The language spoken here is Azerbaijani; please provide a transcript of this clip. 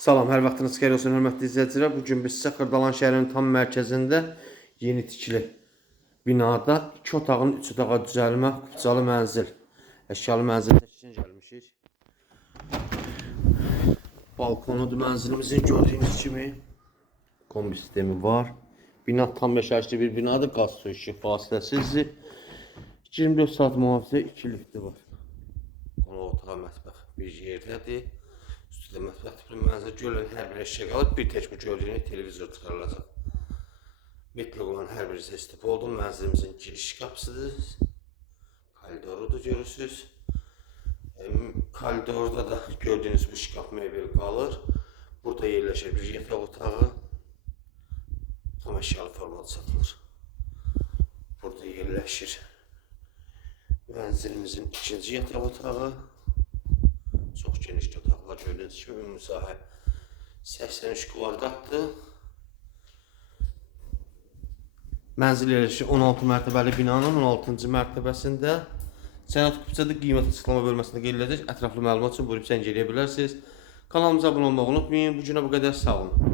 Salam, hər vaxtınız xeyir olsun, hörmətli izləyicilər. Bugün biz sizə Xırdalan şəhərinin tam mərkəzində yeni tikili binada 2 otağın 3 otağa düzəlmə kupçalı mənzil, əşyalı mənzil üçün gəlmişik. Balkonudur mənzilimizin, gördüyünüz kimi kombi sistemi var. Bina tam yaşayışlı bir binadır, qaz su işi fasiləsizdir. 24 saat mühafizə, 2 lifti var. Qonaq otağı, mətbəx bir yerdədir. Üstüdə mətbəx tipli mənzil, görülən hər bir əşya qalıb, bir tək bu gördüyünüz televizor çıxarılacaq. Metlik olan hər bir istif oldu. Mənzilimizin giriş qapısıdır. Koridorudur, görürsünüz. Koridorda da gördüyünüz bu şkaf mebel qalır. Burada yerləşir bir yataq otağı. Tam əşyalı formada satılır. Burada yerləşir mənzilimizin ikinci yataq otağı. Çox geniş otaqlar, gördüyünüz kimi müsahə 83 kvadratdır. Mənzil yerləşir 16 mərtəbəli binanın 16-cı mərtəbəsində. Sənət kupçada qiymət açıqlama bölməsində qeyd ediləcək. Ətraflı məlumat üçün buyurub zəng edə bilərsiniz. Kanalımıza abunə olmağı unutmayın. Bu günə bu qədər, sağ olun.